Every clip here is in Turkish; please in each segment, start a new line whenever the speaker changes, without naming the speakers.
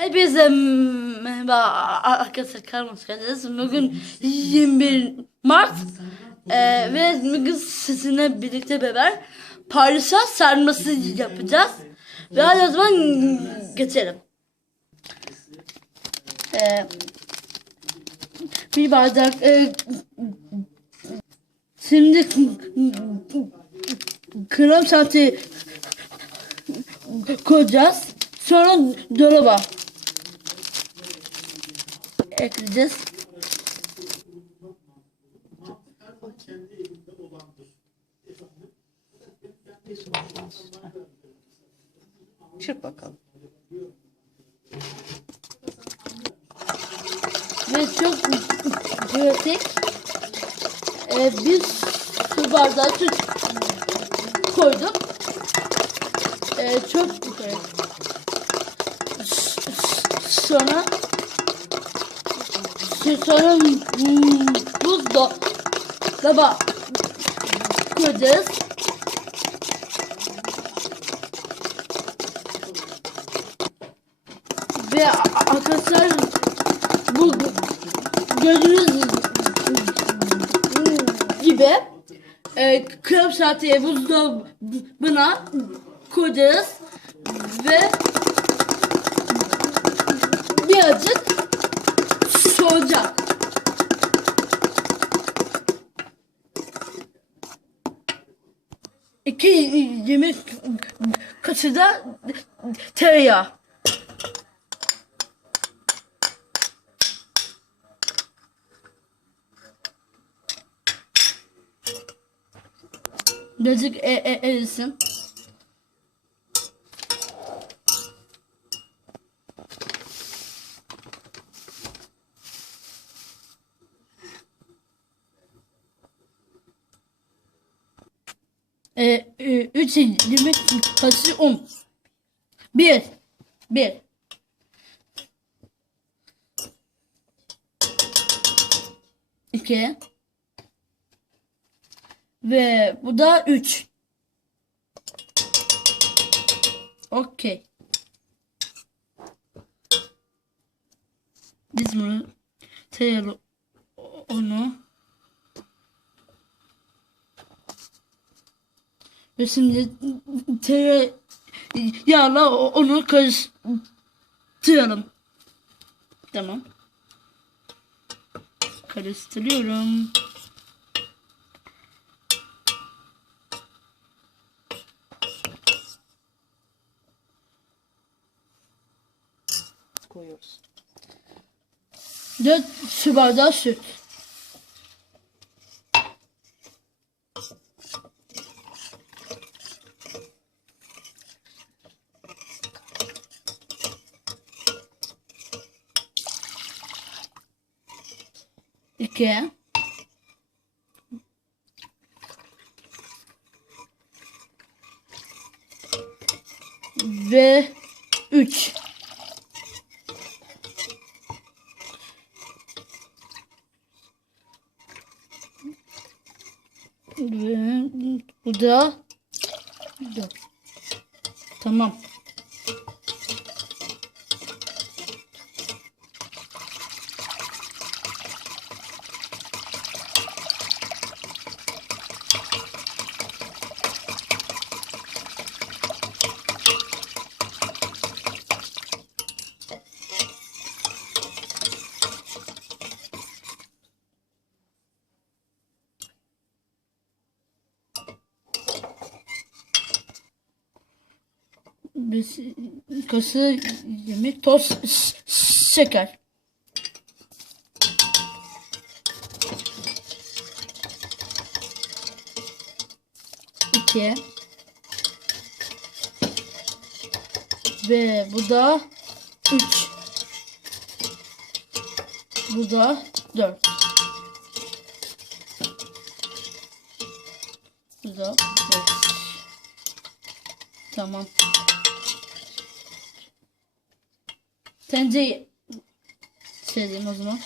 Hepinize merhaba arkadaşlar kalmış geldiniz. Bugün 21 Mart Ee, ve bugün sizinle birlikte beraber Paris'a sarması yapacağız. Ve hadi o zaman geçelim. Ee, bir bardak e, şimdi krem şanti koyacağız. Sonra dolaba ekleyeceğiz.
Çırp bakalım.
Ve çok pratik. Ee, bir su bardağı süt koydum. Ee, çok s- Sonra sonra hmm, buzda daba koyacağız. Ve arkadaşlar bu gördüğünüz gibi e, krem şantiye buzdolabına koyacağız ve birazcık soğuyacak. İki yemek kaşığı da tereyağı. Birazcık e e erisin. E, e, yemek kaşığı un. Bir. Bir. İki. Ve bu da 3. Okey. Biz bunu onu ve şimdi tereyağla onu karıştıralım. Tamam. Karıştırıyorum.
Koyuyoruz.
4 su bardağı süt. İki. Ve üç. Ve bu da dört. Tamam. Kası yemek toz şeker. İki. Ve bu da üç. Bu da dört. Bu da beş. Tamam. Tencereyi çizeyim o zaman.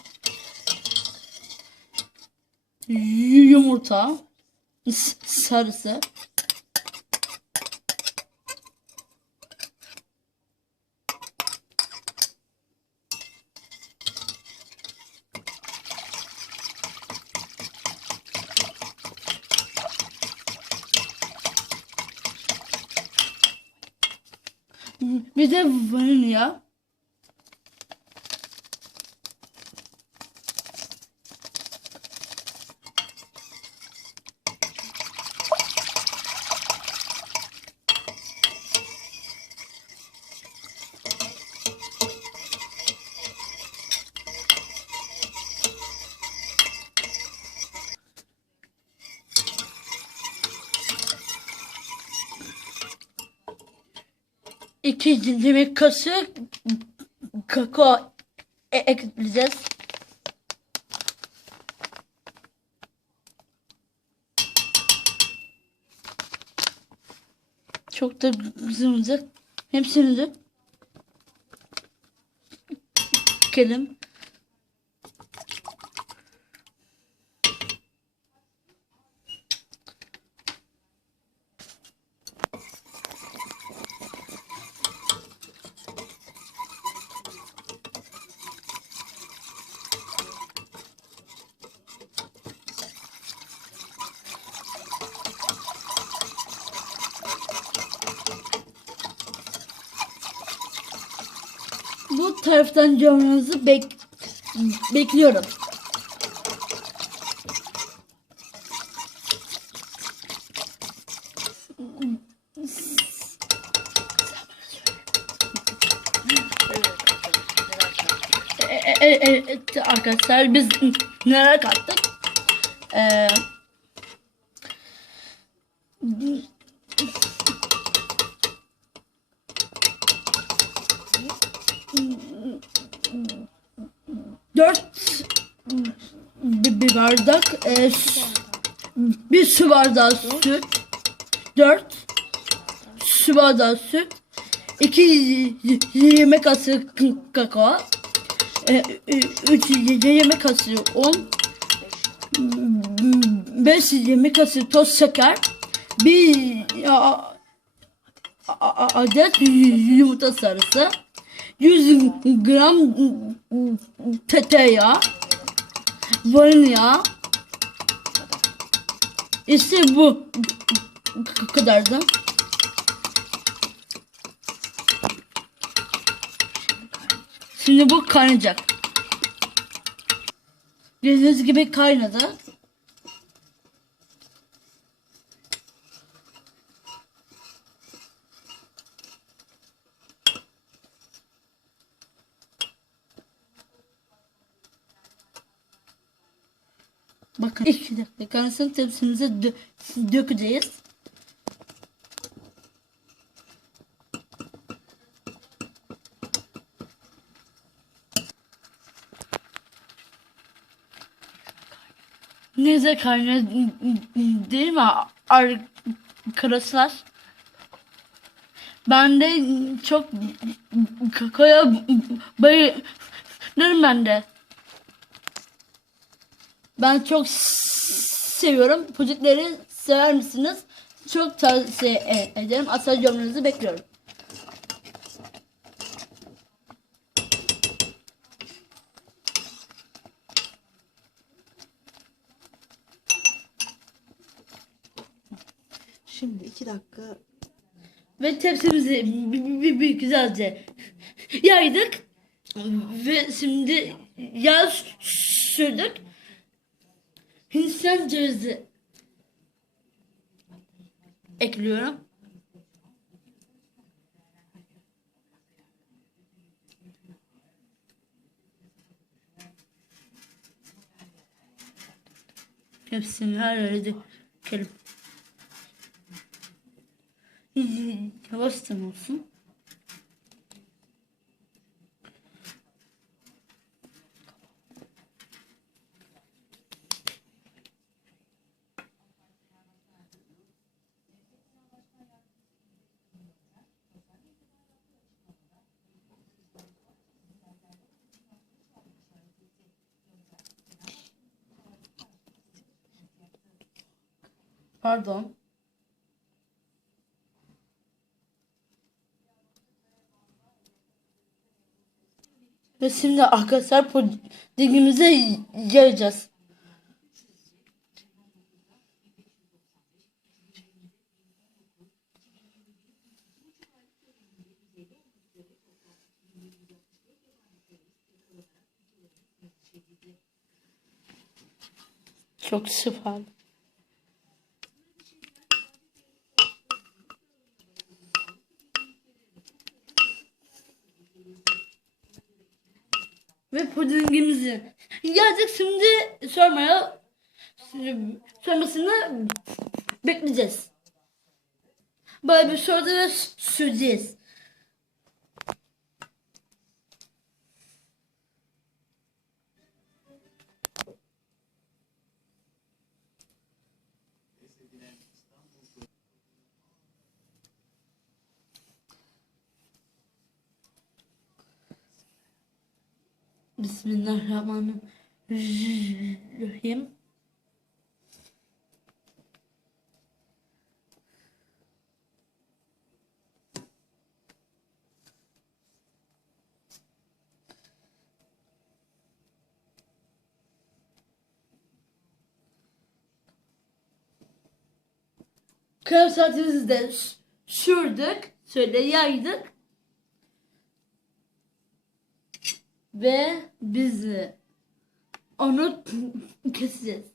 Yumurta. Sarısı. Bir de vanilya. İki yemek kaşığı kakao e- ekleyeceğiz. Çok da güzel olacak. Hepsini de dökelim. Bu taraftan yorumunuzu bek bekliyorum. E, e, e, e, arkadaşlar biz neler kattık? Ee, dört bir, bir bardak e, bir su bardağı süt. Dört su bardağı süt. İki y- y- yemek kaşığı k- kakao. E, ü- üç y- yemek kaşığı un. Beş yemek kaşığı toz şeker. Bir a- a- a- adet yumurta sarısı 100 gram tereyağı, vanilya. İşte bu kadar da. Şimdi bu kaynayacak. Gördüğünüz gibi kaynadı. Bakın iki dakika kaynasın tepsimize dö- dökeceğiz. Neyse kaynadı değil mi arkadaşlar? Ben de çok kakaoya bayılırım ben de. Ben çok seviyorum. Çocukları sever misiniz? Çok tavsiye ederim. Asıl yorumlarınızı bekliyorum.
Şimdi iki dakika
Ve tepsimizi bir güzelce yaydık. Ve şimdi yağ sürdük. Hindistan cevizi ekliyorum. Hepsini her yere dökelim. Yavaştan olsun. Pardon. Ve şimdi arkadaşlar pudingimize yayacağız. Çok süper. Ve pudingimizi geldik şimdi sormaya sormasını bekleyeceğiz. Böyle bir soruda süreceğiz. Bismillahirrahmanirrahim. Krem saatimizi de sürdük. Şöyle yaydık. Ve biz onu keseceğiz.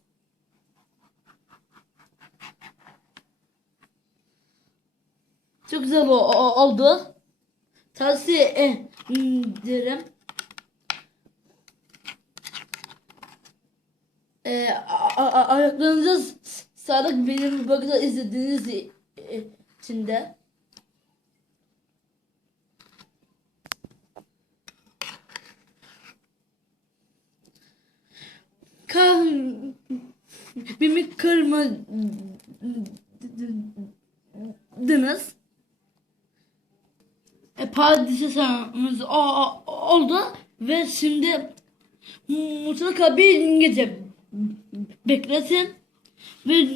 Çok güzel oldu. Tavsiye ederim. Ee, ayaklarınıza sağlık benim bakıda izlediğiniz için de. Kalbimi kırmadınız. E, padişahımız oldu ve şimdi mutlaka bir gece bekletin ve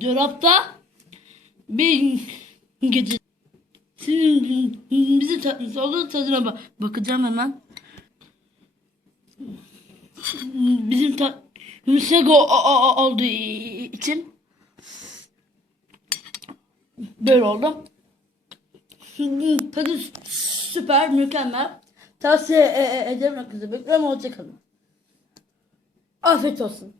dolapta bir gece şimdi bizi tatlısı oldu tadına bak bakacağım hemen bizim ta o- olduğu için böyle oldu. Tadı süper, mükemmel. Tavsiye e- e- ederim herkese. Bekliyorum, hoşçakalın. Afiyet olsun.